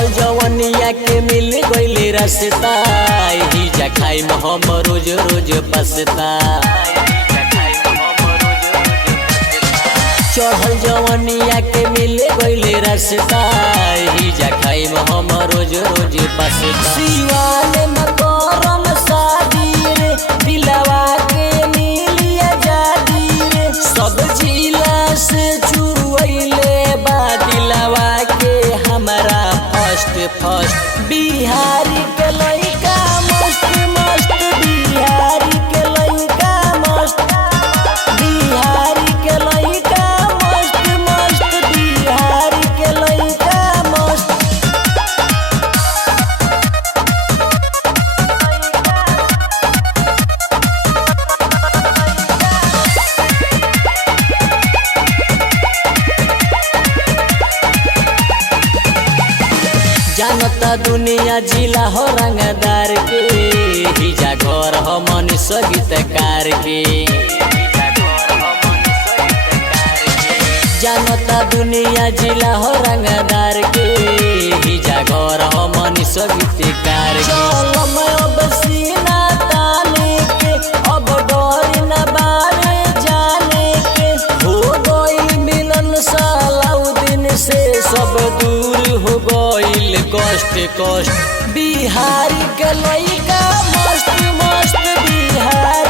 चढ़ल जवनिया के मिल गइले रास्ता ही जा खाई हम रोज रोज पसता। चढ़ल जवनिया के मिल गइले रास्ता ही जा खाई हम रोज रोज पसता। शिवाले न करम शादी रे दिलवा के मिली आजादी रे सब जिला से चुरवैले बा दिलवा के हमारा फर्स्ट बिहारी के लइका मस्त मस्त बिहारी के लइका मस्त बिहारी के लइका मस्त मस्त बिहारी के लइका मस्त। जानता दुनिया जिला हो रंगदार के हिजा घर हो मनुष्य गीतकार के। जानता दुनिया जिला हो रंगदार के हिजा घर हो मनुष्य गीतकार के। चलो मैं अब सीना ताने के अब डर न बारे जाने के हो गई मिलन सालाउद्दीन से सब दूर हो गइल कष्ट कष्ट बिहारी के लइका मस्त मस्त बिहारी।